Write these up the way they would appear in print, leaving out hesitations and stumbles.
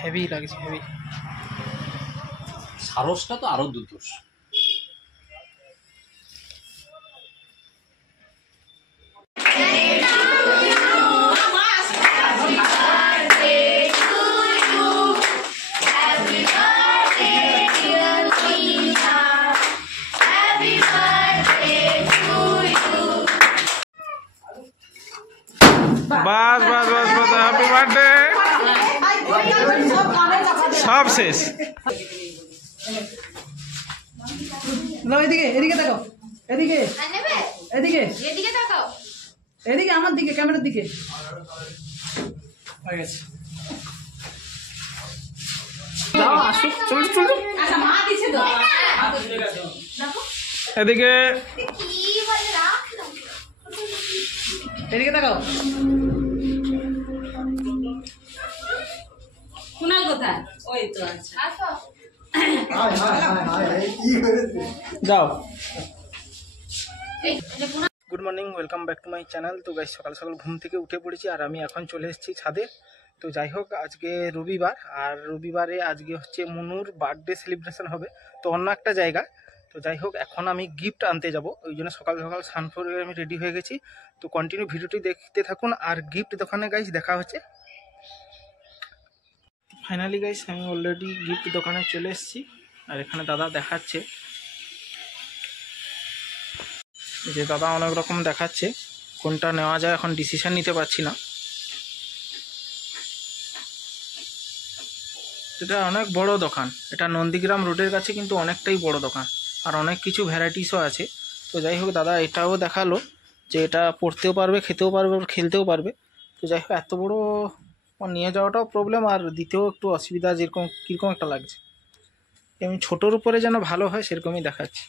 Heavy লাগছে, heavy. সারসটা তো আরো দুর্ধর্ষ। বাস বাস বাস বাস, হ্যাপি বার্থডে। সব শেষ। এদিকে এদিকে তাকাও, এদিকে এদিকে এদিকে, আমার দিকে, ক্যামেরার দিকে। হয়ে গেছে। যাও, আসুক, চল চল। এদিকে এদিকে তাকাও। কুনাল কোথায়? ওই তো আচ্ছা। যাও। Good morning, welcome back to my channel. তো গাইস, সকাল সকাল ঘুম থেকে উঠে পড়েছি আর আমি এখন চলে এসেছি ছাদে। তো যাই হোক, আজকে রবিবার, আর রবিবারে আজকে হচ্ছে মনুর বার্থডে সেলিব্রেশন হবে, তো অন্য একটা জায়গা। তো যাই হোক, এখন আমি গিফট আনতে যাব, ওই জন্য সকাল সকাল স্নান করে আমি রেডি হয়ে গেছি। তো কন্টিনিউ ভিডিওটি দেখতে থাকুন। আর গিফট দোকানে গাইস দেখা হচ্ছে। ফাইনালি গাইস, আমি অলরেডি গিফট দোকানে চলে এসেছি, আর এখানে দাদা দেখাচ্ছে, যে দাদা অনেক রকম দেখাচ্ছে, কোনটা নেওয়া যায় এখন ডিসিশন নিতে পারছি না। এটা অনেক বড় দোকান, এটা নন্দীগ্রাম রোডের কাছে, কিন্তু অনেকটাই বড় দোকান, আর অনেক কিছু ভ্যারাইটিসও আছে। তো যাই হোক, দাদা এটাও দেখালো যে এটা পড়তেও পারবে, খেতেও পারবে, খেলতেও পারবে। তো যাই হোক, এত বড় নিয়ে যাওয়াটাও প্রবলেম, আর দিতেও একটু অসুবিধা, যেরকম কীরকম একটা লাগছে। আমি ছোটোর উপরে যেন ভালো হয় সেরকমই দেখাচ্ছি।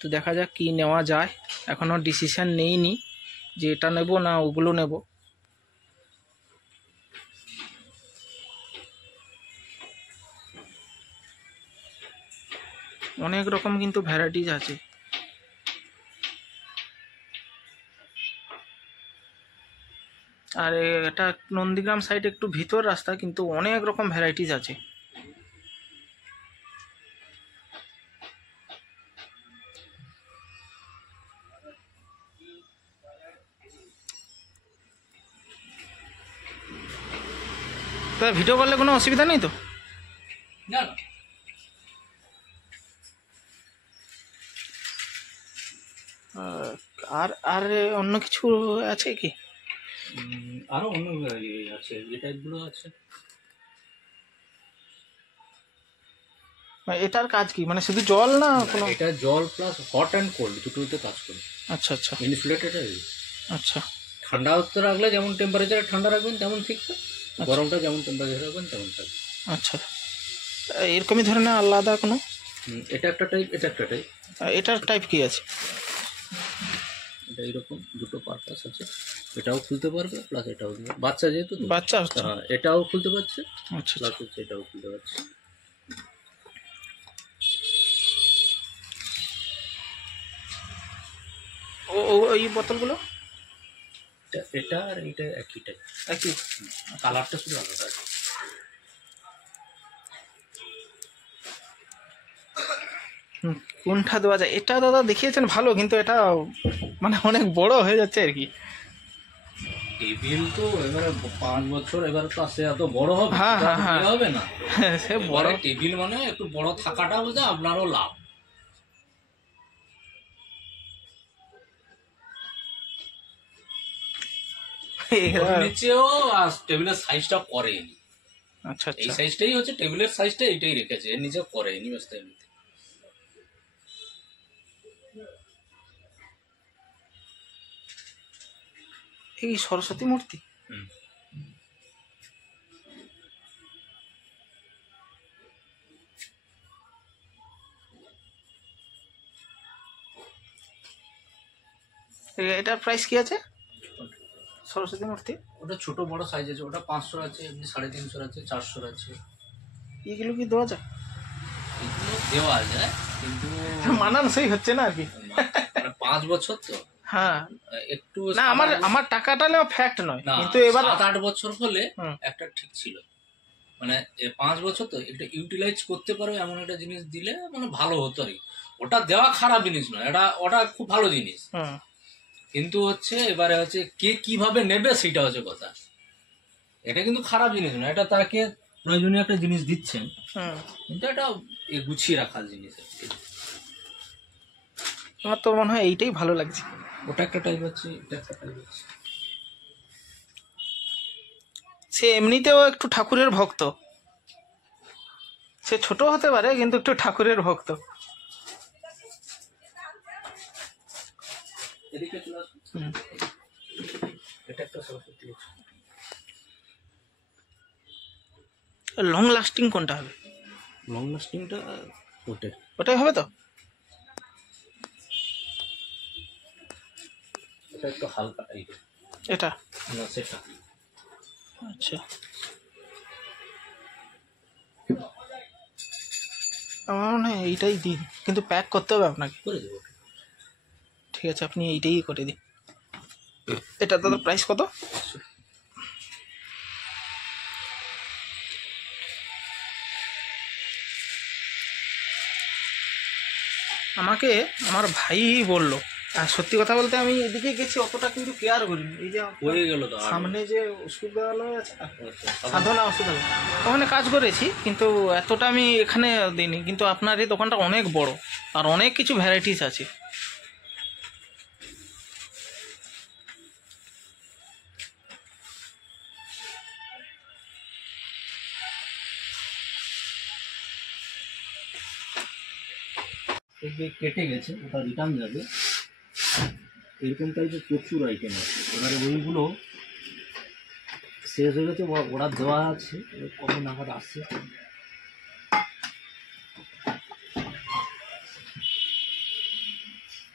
তো দেখা যাক কি নেওয়া যায়, এখনও ডিসিশান নেইনি যে এটা নেব না ওগুলো নেব। অনেক রকম কিন্তু ভ্যারাইটিস আছে। আর এটা নন্দীগ্রাম সাইড একটু ভিতর রাস্তা, কিন্তু অনেক রকম ভ্যারাইটিস আছে। তা ভিডিও করলে কোনো অসুবিধা নেই তো? না, আর আর অন্য কিছু আছে কি? আরো অন্য আছে, যে টাইপগুলো আছে। এটার কাজ কি, মানে শুধু জল না কোনো? এটা জল প্লাস হট অ্যান্ড কোল্ড দুটোতে কাজ করে। আচ্ছা আচ্ছা, ইনসুলেটেড। আচ্ছা। ঠান্ডা হতে রাখলে যেমন টেম্পারেচারে ঠান্ডা রাখবেন তেমন ঠিকঠাক, গরমটা যেমন টেম্পারেচার রাখবেন তেমন থাকবে। আচ্ছা, এরকমই ধরনের আলাদা কোনো? এটা একটা টাইপ, এটা একটা টাইপ। এটার টাইপ কি আছে? এটা এরকম দুটো পারপাস আছে, এটাও খুলতে পারবে প্লাস এটাও, বাচ্চা যেহেতু বাচ্চা হচ্ছে, হ্যাঁ এটাও খুলতে পারছে, আচ্ছা প্লাস হচ্ছে এটাও খুলতে পারছে। ও এই বোতলগুলো? এটা আর এটা একই টাইপ, একই, কালারটা শুধু আলাদা আছে। কোনটা দেওয়া যায়? এটা দাদা দেখিয়েছেন ভালো, কিন্তু এটা মানে অনেক বড় হয়ে যাচ্ছে আর কি। টেবিল তো এবারে 5 বছর, এবারে তো আসে এত বড় হবে, হ্যাঁ হ্যাঁ হ্যাঁ, হবে না। সে বড় টেবিল মানে একটু বড় থাকাটা বোঝা আপনারও লাভ। নিচেও টেবিলের সাইজটা করেনি। আচ্ছা এই আচ্ছা, সাইজটাই হচ্ছে টেবিলের সাইজটা, এইটাই রেখেছে, এর নিচে করেনি ব্যস্ত। এমনিতে এই সরস্বতী মূর্তি। এটার প্রাইস কি আছে সরস্বতী মূর্তি? ওটা ছোট বড় সাইজ আছে, ওটা 500 আছে, এমনি 350 আছে, 400 আছে। এগুলো কি দেওয়া যায়? এগুলো দেওয়া যায়, কিন্তু মানানসই হচ্ছে না আর কি। 5 বছর তো। হ্যাঁ একটু না, আমার আমার টাকাটা নেওয়া ফ্যাক্ট নয়, না, কিন্তু এবার 7-8 বছর হলে হুম। একটা ঠিক ছিল, মানে 5 বছর তো এটা ইউটিলাইজ করতে পারো এমন একটা জিনিস দিলে মানে ভালো হতো আর কি। ওটা দেওয়া খারাপ জিনিস নয়, ওটা খুব ভালো জিনিস, হুম, কিন্তু হচ্ছে এবারে হচ্ছে কে কিভাবে নেবে সেটা হচ্ছে কথা। এটা কিন্তু খারাপ জিনিস নয়, এটা তাকে প্রয়োজনীয় একটা জিনিস দিচ্ছেন, হুম। কিন্তু এটা গুছিয়ে রাখার জিনিস আর কি। আমার তো মনে হয় এইটাই ভালো লাগছে। ওটা একটা টাইপ আছে, এটা একটা টাইপ আছে। সে এমনিতেও একটু ঠাকুরের ভক্ত, সে ছোট হতে পারে কিন্তু একটু ঠাকুরের ভক্ত। এদিকে চলে আসুন। হুম। এটা একটা সরস্বতী আছে। লং লাস্টিং কোনটা হবে? লং লাস্টিংটা ওটা ওটাই হবে তো? এটা একটু হালকা টাইপের, এটা? না সেটা আচ্ছা, আমার মনে হয় এইটাই দিন, কিন্তু প্যাক করতে হবে আপনাকে। করে দেবো। ঠিক আছে, আপনি এইটাই করে দিন। এটা দাদা প্রাইস কত? আমাকে আমার ভাই বলল, আর সত্যি কথা বলতে আমি এদিকে গেছি অতটা কিন্তু কেয়ার করিনি। এই যে হয়ে গেল তো সামনে যে ওষুধালয় আছে না, আচ্ছা, সাধনা ওষুধালয়, ওখানে কাজ করেছি, কিন্তু এতটা আমি এখানে দিইনি। কিন্তু আপনার এই দোকানটা অনেক বড় আর অনেক কিছু ভ্যারাইটিস আছে। এই যে কেটে গেছে ওটা রিটার্ন যাবে, এরকম টাইপের প্রচুর আইটেম আছে। এবারে ওইগুলো শেষ হয়ে গেছে, ওরা দেওয়া আছে, কত নাগাদ আসছে।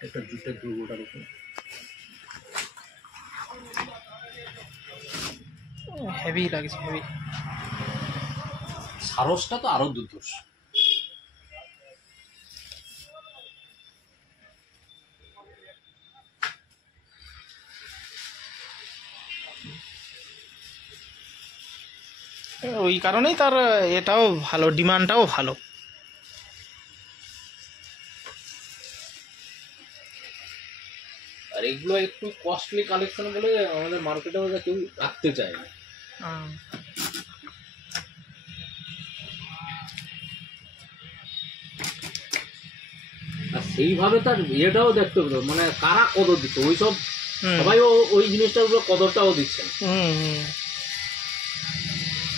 একটা জুটের দুর্গটার উপর হেভি লাগছে, হেভি। সারসটা তো আরো দুর্ধর্ষ। ওই কারণেই তার এটাও ভালো, ডিমান্ডটাও ভালো। আর এগুলো একটু কস্টলি কালেকশন বলে আমাদের মার্কেটে ওরা কেউ রাখতে চায় না। আর সেইভাবে তার ইয়েটাও দেখতে হবে, মানে কারা কদর দিচ্ছে, ওইসব সবাই ওই জিনিসটার উপর কদরটাও দিচ্ছে না।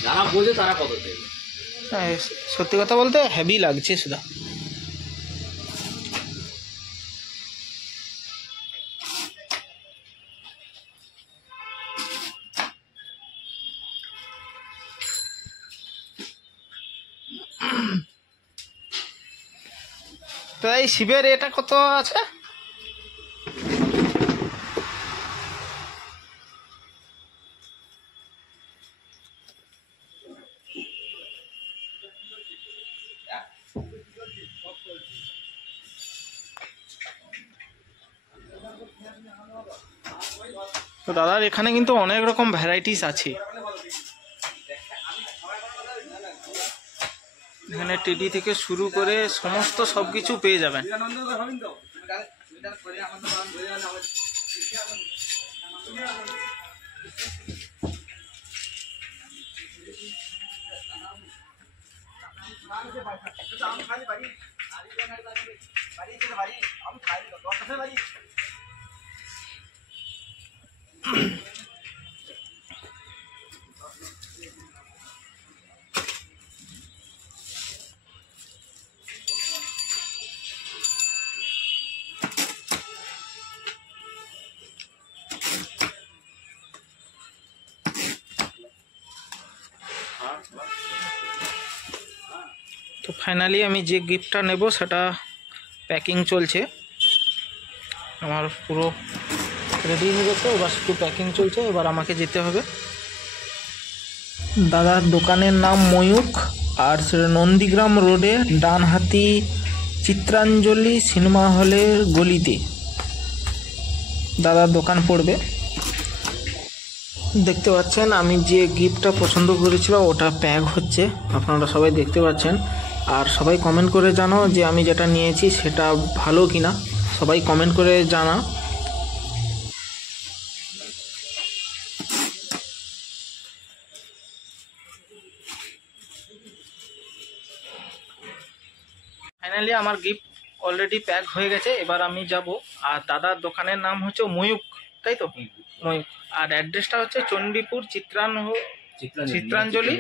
যারা বোঝে তারা কদর দেবে। সত্যি কথা বলতে হেভি লাগছে সুধা। তো এই শিবের এটা কত আছে? তো দাদার এখানে কিন্তু অনেক রকম ভ্যারাইটিস আছে। এখানে টেডি থেকে শুরু করে সমস্ত সবকিছু পেয়ে যাবেন। তো ফাইনালি আমি যে গিফটটা নেব সেটা প্যাকিং চলছে, আমার পুরো রেডি হয়ে গেছে, এবার শুধু প্যাকিং চলছে, এবার আমাকে যেতে হবে। দাদার দোকানের নাম ময়ূখ, আর সেটা নন্দীগ্রাম রোডে ডানহাতি চিত্রাঞ্জলি সিনেমা হলের গলিতে। দাদার দোকান পড়বে। দেখতে পাচ্ছেন আমি যে গিফটটা পছন্দ করেছিলাম ওটা প্যাক হচ্ছে, আপনারা সবাই দেখতে পাচ্ছেন। আর সবাই কমেন্ট করে জানাও যে আমি যেটা নিয়েছি সেটা ভালো কিনা, সবাই কমেন্ট করে জানা। ফাইনালি আমার গিফট অলরেডি প্যাক হয়ে গেছে, এবার আমি যাব। আর দাদার দোকানের নাম হচ্ছে ময়ূক, তাই তো? ময়ূক। আর অ্যাড্রেসটা হচ্ছে চণ্ডীপুর চিত্রাঞ্জলি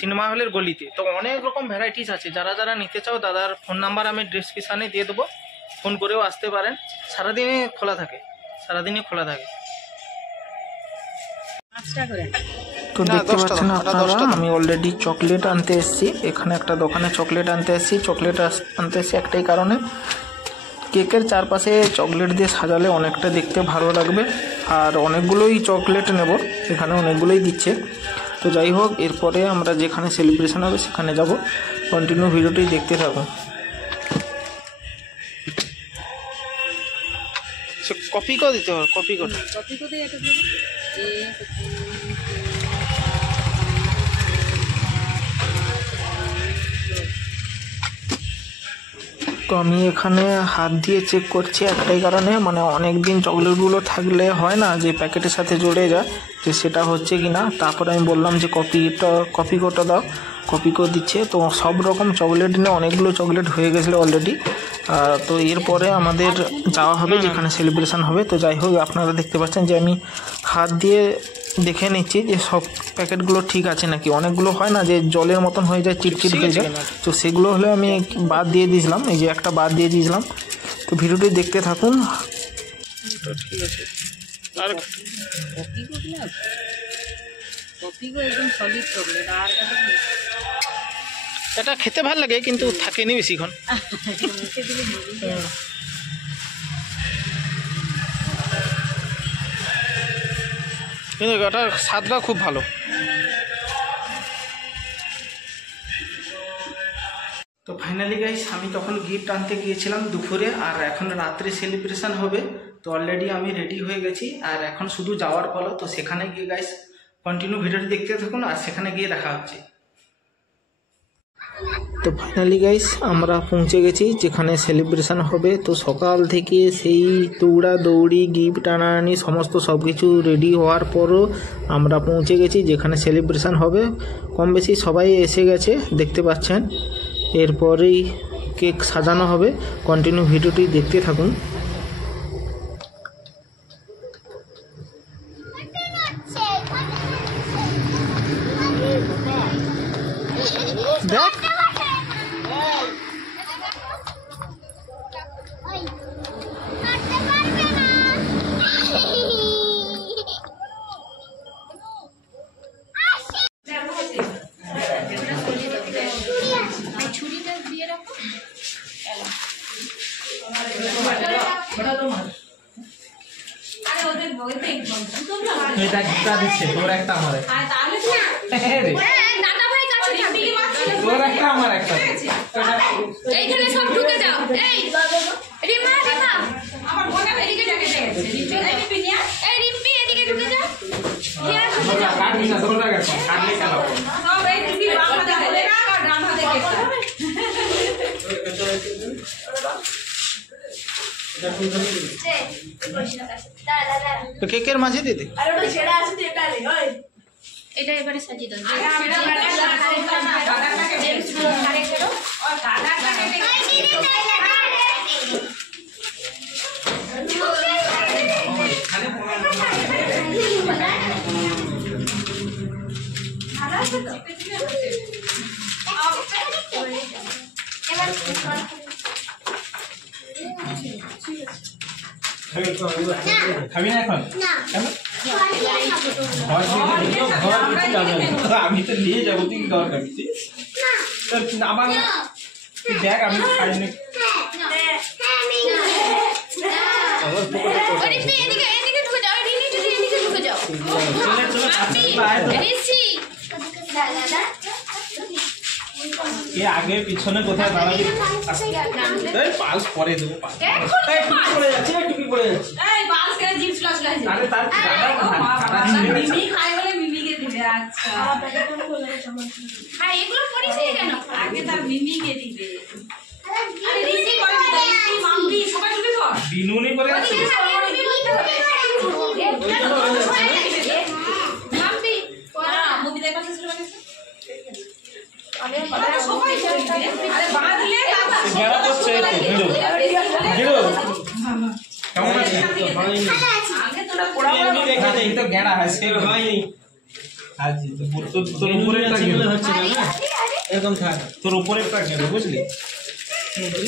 সিনেমা হলের গলিতে। তো অনেক রকম ভ্যারাইটিস আছে, যারা যারা নিতে চাও দাদার ফোন নাম্বার আমি ডেসক্রিপশানে দিয়ে দেবো, ফোন করেও আসতে পারেন। সারাদিনই খোলা থাকে। তো দেখতে পাচ্ছেন আপনারা আমি অলরেডি চকলেট আনতে এসেছি, এখানে একটা দোকানে চকলেট আনতে এসেছি। চকলেট আনতে এসেছি একটাই কারণে, কেকের চারপাশে চকলেট দিয়ে সাজালে অনেকটা দেখতে ভালো লাগবে। আর অনেকগুলোই চকলেট নেব, এখানে অনেকগুলোই দিচ্ছে। তো যাই হোক, এরপরে আমরা যেখানে সেলিব্রেশন হবে সেখানে যাব। কন্টিনিউ ভিডিওটি দেখতে থাকুন। কপি করে দিতে হবে, কপি করে তো আমি এখানে হাত দিয়ে চেক করছি একটাই কারণে, মানে অনেক দিন চকলেটগুলো থাকলে হয় না যে প্যাকেটের সাথে জড়ে যায়, যে সেটা হচ্ছে কি না। তারপরে আমি বললাম যে কপি কোডটা দাও, কপি কোড দিচ্ছে। তো সব রকম চকলেট নিয়ে অনেকগুলো চকলেট হয়ে গেছিলো অলরেডি। তো এরপরে আমাদের যাওয়া হবে যেখানে সেলিব্রেশন হবে। তো যাই হোক, আপনারা দেখতে পাচ্ছেন যে আমি হাত দিয়ে দেখে নিচ্ছি যে সব প্যাকেটগুলো ঠিক আছে নাকি। অনেকগুলো হয় না যে জলের মতন হয়ে যায়, চিটচিট হয়ে যায়, তো সেগুলো হলে আমি বাদ দিয়ে দিয়েছিলাম, এই যে একটা বাদ দিয়ে দিয়েছিলাম। তো ভিডিওটি দেখতে থাকুন। ঠিক আছে, আর এটা খেতে ভালো লাগে কিন্তু থাকেনি বেশিক্ষণ। কিন্তু ওটার স্বাদটা খুব ভালো। তো ফাইনালি গাইস, আমি তখন গিফট আনতে গিয়েছিলাম দুপুরে, আর এখন রাত্রে সেলিব্রেশন হবে। তো অলরেডি আমি রেডি হয়ে গেছি, আর এখন শুধু যাওয়ার পালা। তো সেখানে গিয়ে গাইস কন্টিনিউ ভিডিওটি দেখতে থাকুন, আর সেখানে গিয়ে দেখা হচ্ছে। তো ফাইনালি গাইস আমরা পৌঁছে গেছি যেখানে সেলিব্রেশন হবে। তো সকাল থেকে সেই দৌড়াদৌড়ি, গিফট আনাআনি সমস্ত সব কিছু রেডি হওয়ার পরও আমরা পৌঁছে গেছি যেখানে সেলিব্রেশন হবে। কম বেশি সবাই এসে গেছে, দেখতে পাচ্ছেন। এরপরেই কেক সাজানো হবে। কন্টিনিউ ভিডিওটি দেখতে থাকুন। দেখ এটা একটা দিচ্ছে, তোর একটা আমার একটা। দাদা ভাই কাছে থাকবি, তোর একটা আমার একটা। এইখানে সব ঢুকে যাও। এই রিমা আমার বোনের এদিকে ঢুকে গেছে। এই রিম্পি এদিকে ঢুকে যাও। হিয়া ঢুকে যাও। কাটবি না, তোর জায়গা কাটলে খেলাও। সব এই ঢুকি বাম হাতে ধরে রাখ আর ডান হাতে কেক দাও। তো কেকের মাঝে দিয়ে দে। আরে ওটা ছেড়া আছে তো এটা নেই। ওই এটা এবারে সাজিয়ে দাও। দাদাটাকে জেমস আরে করো আর দাদাটাকে খাবি না এখন? আমি তো নিয়ে যাবো, তুই ঘর খাবি আবার দেখ। আমি খাইনি। আগে পিছনে কোথায় দাঁড়াবি? পালস পরে দেবো। টুপি পড়ে যাচ্ছে, টুপি পড়ে যাচ্ছে। মিমি খায় বলে মিমিকে দিবে। আচ্ছা হ্যাঁ এগুলো পড়িস নি কেন? আগে তার মিমিকে দিবে। আরে রিসি করে দিবে, রিসি মাম্পি সবাই শুনে কর। বিনুনি বলে আছে মাম্পি না মুভি দেখা শেষ হয়ে গেছে। সবাই করে দিবে। আরে বাঁধলে গেরা করছে হিরো হিরো কেমন আছে? আগে তোরা পড়া এমনি রেখে দেই তো গেরা হয় সেল হয়নি আজ তো তোর উপরেরটা গেল হচ্ছে না এরকম থাক তোর উপরেরটা গেল বুঝলি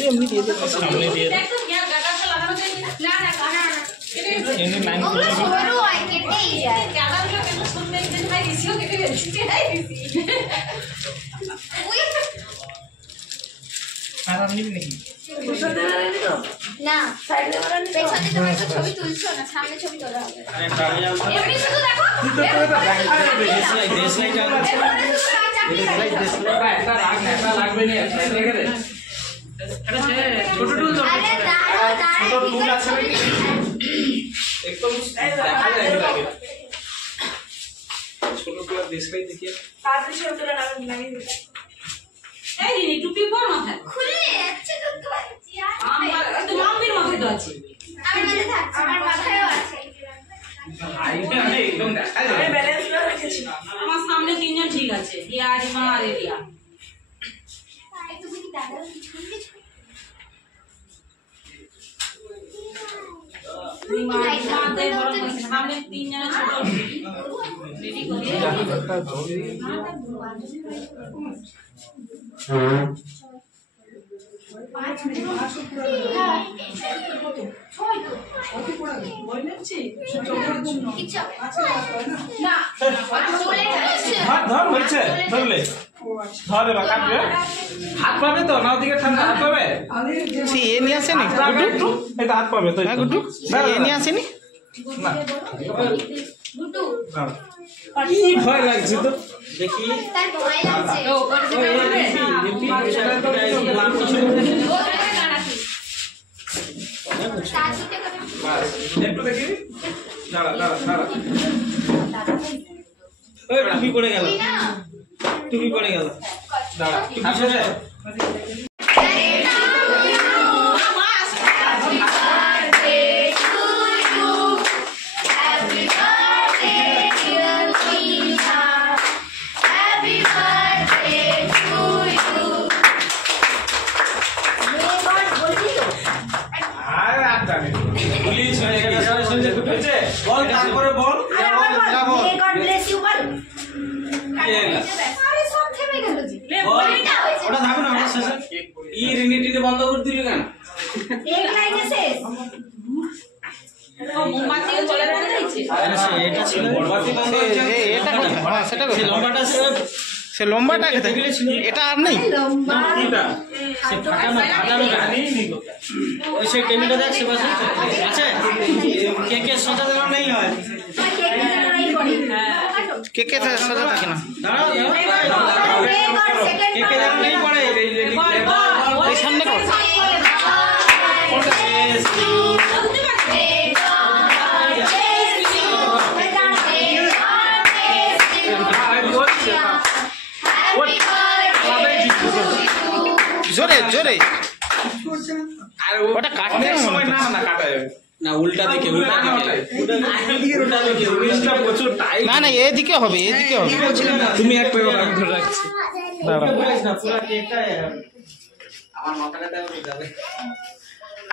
এমনি দিয়ে দে সামনে দিয়ে দে দেখ তো ইয়ার গাগাটা লাগানো যায় না। না না না এনে লাইন ওগুলো সরু হয় কেটেই যায় গাগাগুলো কেন শুনলে যে ভাই রিসিও কেটে গেছে। হাই রিসি আর আমি নাকি না পেছনে তুমি তো ছবি তুলছো না, সামনে ছবি তোলা হবে। আরে দাঁড়িয়ে এমনি শুধু দেখো দেশলাই এমনি শুধু কাজ আপনি একটা রাগ একটা লাগবে না, একটা রেখে দে। ছোট টুল আরে দাঁড়াও ছোট টুল আছে নাকি একদম দেখা যায় লাগে ছোট টুল দেশলাই দেখিয়ে এই রিনি টুপি পর মাথায়। খুলে যাচ্ছে তো তো আমার তো মাম্পির মাথায় তো আছে। আমার মাথায় থাকছে, আমার মাথায়ও আছে। আইটা নেই একদম দেখা যায় আমার সামনে তিনজন ঠিক আছে, রিয়া রিমা আর এরিয়া। তুমি কি দাদা কিছু কিছু রিমা মাথায় বড় সামনে তিনজনের ছোট রেডি করে কিছু না চলে যাচ্ছে ধর হয়েছে ধরলে ধর এবার কাটবে হাত পাবে তো না ওদিকে ঠান্ডা হাত পাবে সে এ নিয়ে আসেনি গুড্ডু এই হাত পাবে তো হ্যাঁ গুড্ডু সে এ নিয়ে আসেনি না গুড্ডু কি ভয় লাগছে তো দেখি তার ভয় লাগছে ও করে দিবে ওখানে দাঁড়াচ্ছি তার দুটো কথা একটু দেখি দাঁড়া দাঁড়া দাঁড়া ওই টুপি পড়ে গেল না টুপি পড়ে গেল দাঁড়া আসলে আর আর জানি পুলিশ হয়ে গেছে হয়েছে বল তারপরে বল আরে সব থেমে গেল যে এটা হয়েছে ওটা থাকো না আমার শেষে ই রিনিটিতে বন্ধ করে দিবি কেন? এক লাইনে শেষ ও মোমবাতিও চলে যাচ্ছে। এটা ছিল বরবাদি বন্ধ হয়েছে এটা কোথায়? হ্যাঁ সেটা কোথায়? লম্বাটা ছিল সে লম্বাটা কোথায়? এটা আর নেই এটা সে ফাটানো গাড়ি নি ওই সে টেবিলটা দেখ সে পাশে আছে কে সোজা দেওয়া নেই হয় কে কে সোজা থাকে না দাঁড়াও কে দেওয়া নেই পড়ে এই সামনে কর জোরে জোরে আর ওটা কাটতে হবে সময় না না কাটা যাবে না উল্টা দিকে উল্টা দিকে উল্টা প্রচুর টাইট না না এদিকে হবে এদিকে হবে তুমি একটা আমি ধরে রাখছি দাঁড়াও না পুরো কেকটা আমার মাথাটা তো যাবে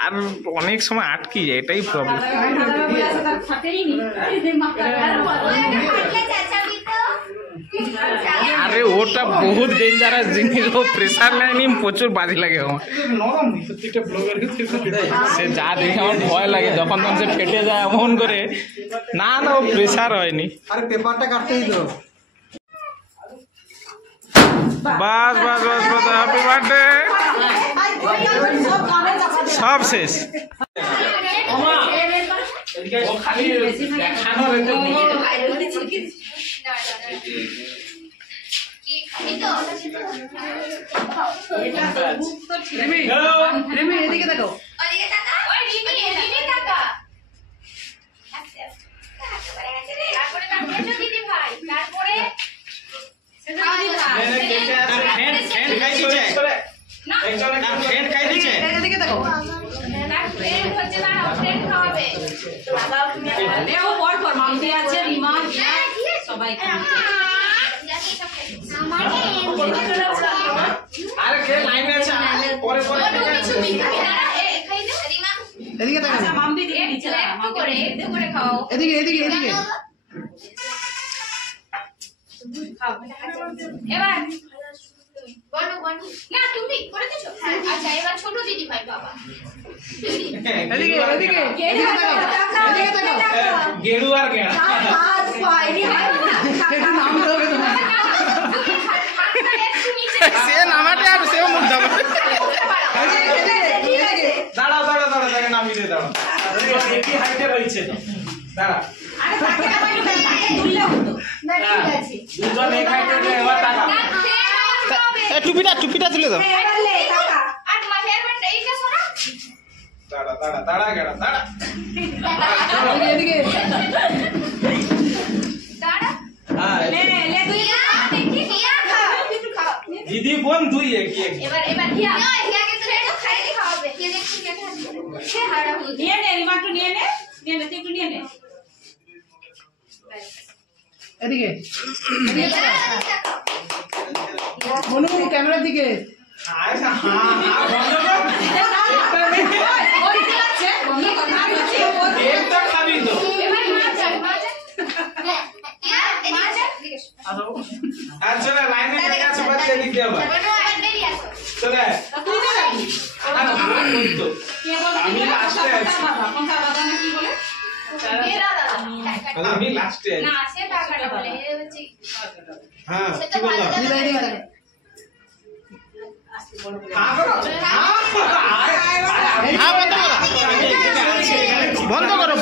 আর অনেক সময় আটকে যায় এটাই প্রবলেম আরে ওটা বহুত ডেঞ্জারাস জিনিস ও প্রেসার লাইনে প্রচুর বাজে লাগে আমার নরম প্রত্যেকটা ব্লগের ভিতরে সে যা দেখে আমার ভয় লাগে যখন তখন সে ফেটে যায় এমন করে না না ও প্রেসার হয়নি আরে পেপারটা কাটতেই তো বাস বাস বাস বাস হ্যাপি বার্থডে সব শেষ ও খালি দেখানো রয়েছে রিমি এদিকে দেখো ওই রিমি টাকা সবাই আরে কে লাইনে আছে পরে পরে এদিকে তাকাও আচ্ছা মাম্পি দিকে নিচে এদিকে এদিকে এদিকে এবার না তুমি করে দিছো আচ্ছা এবার ছোট দিদি ভাই বাবা এদিকে এদিকে এদিকে তাকাও এদিকে তাকাও গেরু আর গেড়া একটু নাম দেবে তোমার সে নামাটে আর সেও মুখ যাবে। দাঁড়াও দাঁড়াও দাঁড়াও তাকে নামিয়ে দিয়ে দাঁড়াও একই হাইটে রয়েছে তো দাঁড়া আরে তাকে আমার তুললে হতো দুজন এক হাইটে এবার টাকা টুপিটা তুলে দাও। আর মাহের বান্ডা এইটা শোনা দাঁড়া দাঁড়া দাঁড়া গেড়া দাঁড়া এদিকে দাঁড়া হ্যাঁ দেখি দিয়া খাও দিদি বোন দুই একই একই এবার হিয়া হিয়াকে তো রেডো খাইয়ে খাওয়াবে হিয়া দেখি হিয়া খাবে সে হারা হয়ে নিয়ে নে রিমা একটু নিয়ে নে তুই একটু নিয়ে নে এদিকে মনু ক্যামেরার দিকে আচ্ছা হ্যাঁ হ্যাঁ বন্ধ কর ওর কি লাগছে বন্ধ কর না একটা খাবি তো এবার মাজা হিয়া মাজা আচ্ছা না লাইনে কে আছে বাদ এদিক দিয়ে আবার বড় বেরিয়ে আসো চলে তুই তো যাবি তো কে বল আমি লাস্টে আছি কোনটা বাবা না কি বলে মেরা দাদা আমি লাস্টে আছি না সে টাকাটা বলে এ হচ্ছে হ্যাঁ সেটা কি বললাম ভালো এদিকে তাকাও বন্ধ করো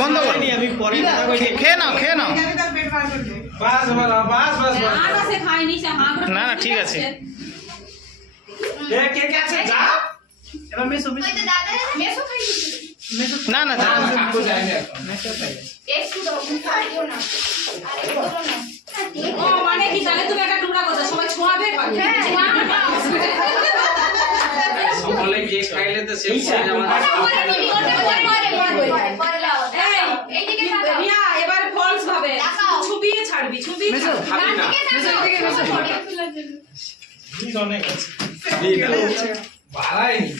আমি পরে কথা কই খেয়ে নাও বাস বলা বাস বাস বাস আটা সে খায়নি সে হাঁ করে না, ঠিক আছে। এ কে কে আছে যা এবার মেসো ওই তো দাদা মেসো খাই দিচ্ছিল না না কাকু যায় না একটু দাও খাইও না আরে করো না ও মানে কি তাহলে তুমি একটা টুকরা করছো সবাই ছোঁয়াবে পাবে সকলে কেক খাইলে তো সেই সাইজ আমাদের এইদিকে তাকাও রিয়া এবার ফলস ভাবে দেখাও। ছুপিয়ে ছাড়বি ছুপিয়ে মেসো খাবি না ভিড় অনেক আছে বাড়াইনি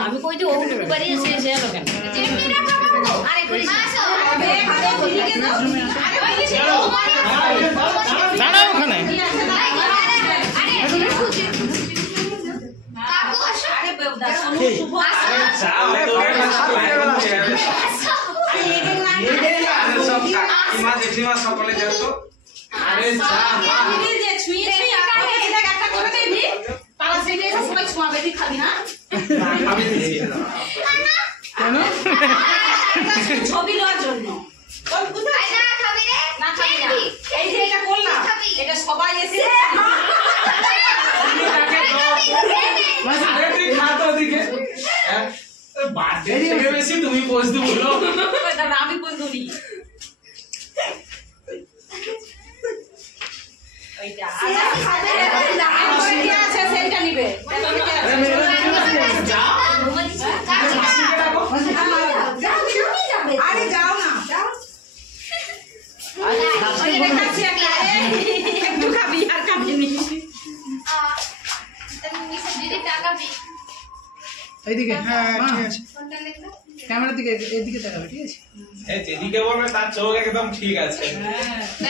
আমি কই যে ও পারি সে সে লোক যেমনিটা খাবো আরে করি মাসো আরে ভালো দিকে দাও আরে ওই যে দাঁড়াও ওখানে কাকু আসো আরে বেবদা সোনু শুভ চালে তো সব কাকিমা জেঠিমা সকলে যেত আরে যা দিদি যে ছুঁয়ে ছুঁয়ে আগে এটা একটা করে দিবি তারা সেটা সবাই ছোঁয়াবে তুই খাবি না আমি দিছি কেন ছবি নেওয়ার জন্য বল কোথায় না খাবি রে না খাবি না এই যে এটা করলাম এটা সবাই এসে আরে তুই খা তো ওদিকে বার্থডে থেকে বেশি তুমি বসতে বলো দাদা আমি কোন ধরি ওইটা আছে সেইটা নিবে আরে যাও না যাও একটু খাবি আর খাবি নি দিদি টাকা বি এইদিকে হ্যাঁ ঠিক আছে কোনটা দেখো ক্যামেরার দিকে এদিকে তাকাবে ঠিক আছে এই যেদিকে বলবে তার চোখ একদম ঠিক আছে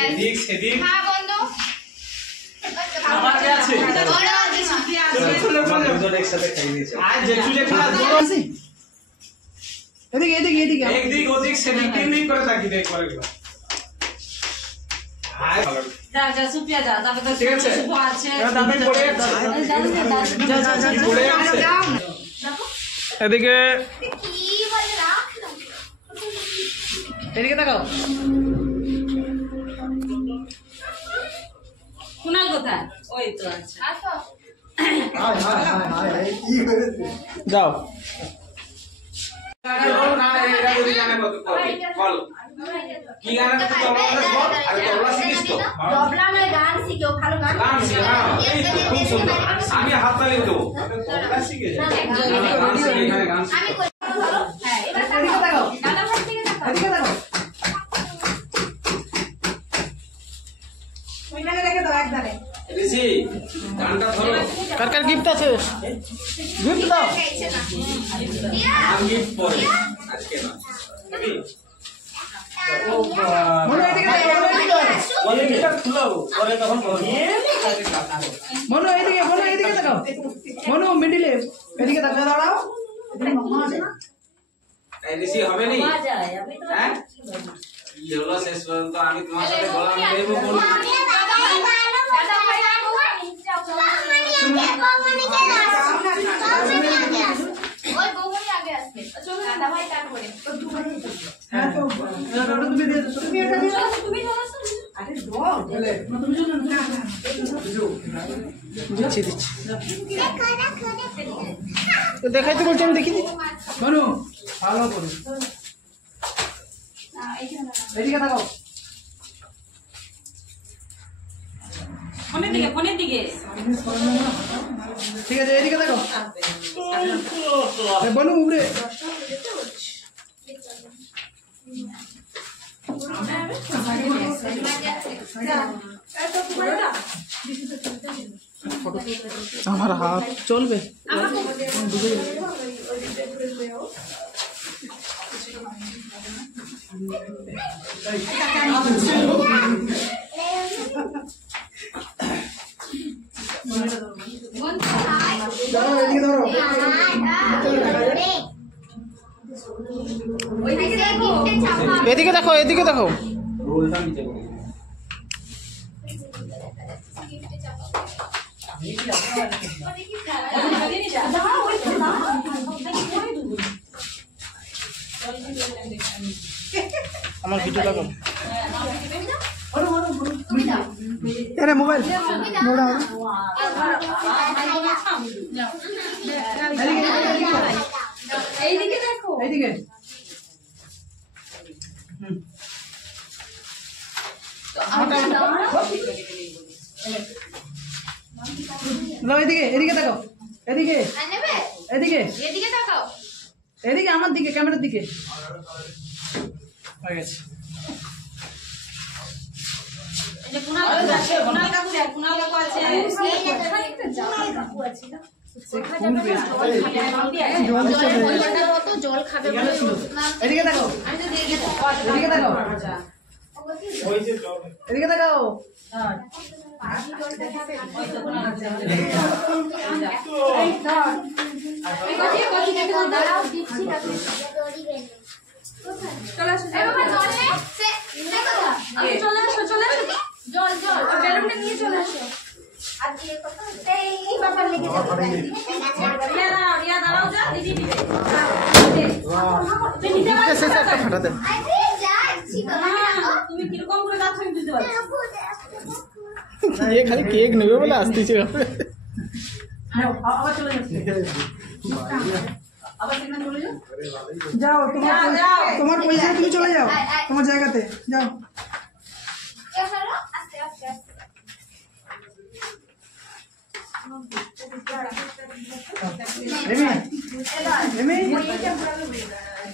এদিক সেদিক হ্যাঁ বন্ধ আমার কাছে আছে বড় দিদি দুজন একসাথে খাই দিয়েছে আর জেঠু জেঠিমা আছে? এদিকে এদিকে এদিকে একদিক ওদিক সেদিক তিন দিক করে তাকি দেখ করে হাই যা যা সুপিয়া যা তারপর তো ঠিক আছে। শুভ আছে এবার দাদু পড়ে যাচ্ছে পড়ে যাচ্ছে এদিকে কি বলে রাখ এদিকে তাকাও কুনাল কোথায় ওই তো আচ্ছা আসো যাও না এটা যদি গানে বল কি গানে তো তবলা বল আর তবলা শিখিস তো তবলা নয় গান শিখো ভালো গান গান শিখ হ্যাঁ এই তো খুব সুন্দর আমি হাত তালি দেবো তবলা শিখে যা গান শিখে এখানে গান শিখ আমি করি ভালো হ্যাঁ এবার তাকাও দাদা ভাই থেকে তাকাও এদিকে তাকাও ওইখানে রেখে দাও একধারে। ঋষি গানটা ধরো। কার কার গিফট আছে? গিফট দাও। আমি গিফট পরে আজকে না। মনু এদিকে দেখো, মনু এদিকে দেখো। কলেজটা খুলো পরে তখন বলবো। মনু এদিকে, মনু এদিকে দেখো। মনু মিডিলে এদিকে দেখো, দাঁড়াও। এদিকে মামা আছে না? এই ঋষি হবে নি? হ্যাঁ? কি হলো শেষ পর্যন্ত আমি তোমার সাথে গলা মিলাইবো বলবো। হ্যাঁ তো তুমি দিয়ে দাও, তুমি এটা দিয়ে দাও। আরে দাও, না তুমি চলো না। দিচ্ছি দিচ্ছি। তো দেখাইতে বলছি, আমি দেখি দিচ্ছি। মনু ভালো করে এদিকে তাকাও। ফোনের দিকে, ফোনের দিকে। ঠিক আছে, এদিকে দেখো। বনু উপরে। আমার হাত চলবে। ধরো, এদিকে ধরো। এদিকে দেখো, এদিকে দেখো। রোলটা নিচে করে। আমার ভিডিও লাগাও। আরে মোবাইল মোড়া। এইদিকে দেখো। এইদিকে না, এদিকে এদিকে দেখো। এদিকে আর নেবে? এদিকে এদিকে তাকাও। এদিকে আমার দিকে, ক্যামেরার দিকে। হয়ে গেছে। এই যে কুনাল কাকু আছে, কুনাল কাকু দেখ, কুনাল কাকু আছে। জল খাবে বলে এদিকে দেখো, আমি তো দিয়ে গেছি। এদিকে দেখো, এদিকে দেখো। দাঁড়াও, দিচ্ছি না। চলে আসো, এই বাবা জল নে। চলে আসো, চলে আসো। জল জল আর বেলুনটা নিয়ে চলে আসো। এই বাবা লেগে যাবে। রিয়া দাঁড়াও যা, দিদি দিবে। গিফটটা শেষে একটা ফাটা দেন। তুমি কিরকম করে যাচ্ছ আমি বুঝতে পারছি। এ খালি কেক নেবে বলে আসতেছে। আবার চলে আবার সেখানে চলে যাও। যাও, তোমার পয়সা তুমি চলে যাও তোমার জায়গাতে যাও। আস্তে আস্তে আস্তে।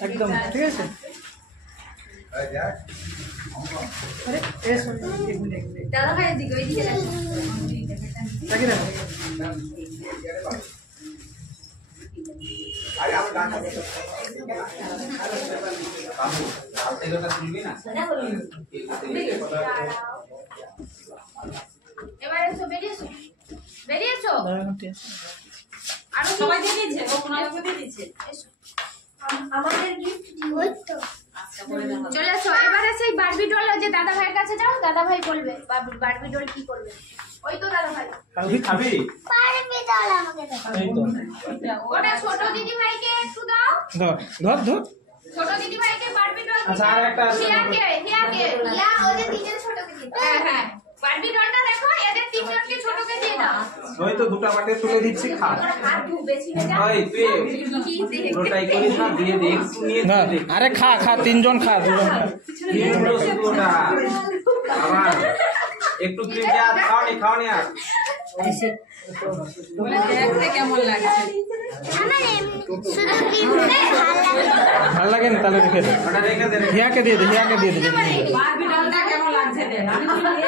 একদম ঠিক আছে। আরে এসো, এক মিনিট। দাদা ভাই এদিকে, ওইদিকে দেখো। তাকে দেখো। এবার এসো, বেরিয়ে এসো। বেরিয়ে এসো। আর সবাই দিয়ে দিয়েছে, ও কুনাল কাকু দিয়ে দিয়েছে। এসো। আমাদের গিফট চলে আসো। এবারে সেই বারবি ডল যে দাদা ভাইয়ের কাছে যাও, দাদা ভাই বলবে বারবি ডল কি করবে। ওই তো দাদা ভাই। কালকে খাবি? এই তো। ওটা ছোট দিদি ভাইকে একটু দাও। ধর ধর ধর। ছোট দিদি ভাইকে বারবি ডল। আচ্ছা, আর একটা আছে। হিয়া ওদের তিনজন ছোটকে দিই। হ্যাঁ হ্যাঁ, বারবি ডলটা দেখো, এদের তিনজনকে ছোটকে দিয়ে দাও। ওই তো দুটো বাটে তুলে দিচ্ছি, খা। হাত ধুবে ছিনে যাও। ওই তুই পুরোটাই করিস না, দিয়ে দে, একটু নিয়ে ধর। দে। আরে খা খা, তিনজন খা, দুজন খা। দিয়ে দিলো শুধু ওটা। আবার একটু তুই যা, খাওনি আর। দেখতে কেমন লাগছে। ভালো লাগে না তাহলে রেখে দে। ওটা রেখে দে। হিয়াকে দিয়ে দে, হিয়াকে দিয়ে দে। বারবি ডলটা কেমন লাগছে? কাছে দেন আমি বলি,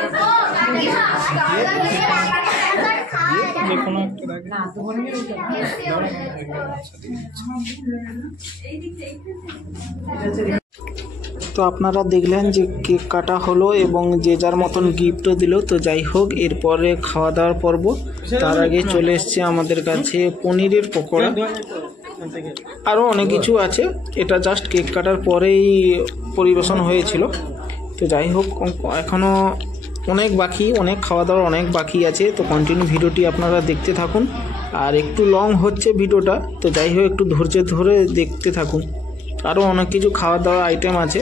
যে কোনো একটা রাখে। না তো বলি তো আপনারা দেখলেন যে কেক কাটা হলো এবং যে যার মতন গিফটও দিল। তো যাই হোক, এরপরে খাওয়া দাওয়ার পর্ব। তার আগে চলে এসছে আমাদের কাছে পনিরের পকোড়া, আরও অনেক কিছু আছে। এটা জাস্ট কেক কাটার পরেই পরিবেশন হয়েছিল। তো যাই হোক, এখনও অনেক বাকি, অনেক খাওয়া দাওয়ার অনেক বাকি আছে। তো কন্টিনিউ ভিডিওটি আপনারা দেখতে থাকুন। আর একটু লং হচ্ছে ভিডিওটা, তো যাই হোক একটু ধৈর্য ধরে দেখতে থাকুন। আরও অনেক কিছু খাওয়া দাওয়ার আইটেম আছে।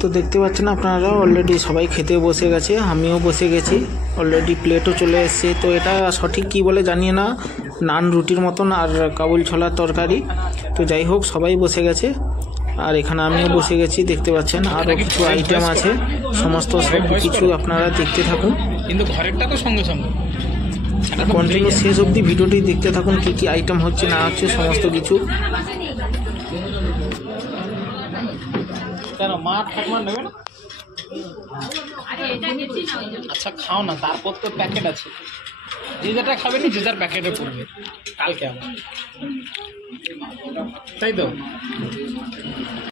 তো দেখতে পাচ্ছেন আপনারা অলরেডি সবাই খেতে বসে গেছে, আমিও বসে গেছি। অলরেডি প্লেটও চলে এসছে। তো এটা সঠিক কি বলে জানি না, নান রুটির মতন আর কাবুল ছোলার তরকারি। তো যাই হোক সবাই বসে গেছে, আর এখানে আমিও বসে গেছি। দেখতে পাচ্ছেন আরও কিছু আইটেম আছে, সমস্ত সব কিছু আপনারা দেখতে থাকুন। কিন্তু ঘরেরটা তো সঙ্গে সঙ্গে কন্টিনিউ শেষ অবধি ভিডিওটি দেখতে থাকুন, কি কি আইটেম হচ্ছে না হচ্ছে সমস্ত কিছু। কেন মা ঠাকুমা নেবে না? আচ্ছা খাও না, তারপর তো প্যাকেট আছে, যে যেটা খাবে না যে যার প্যাকেটে পড়বে কালকে আবার, তাই তো।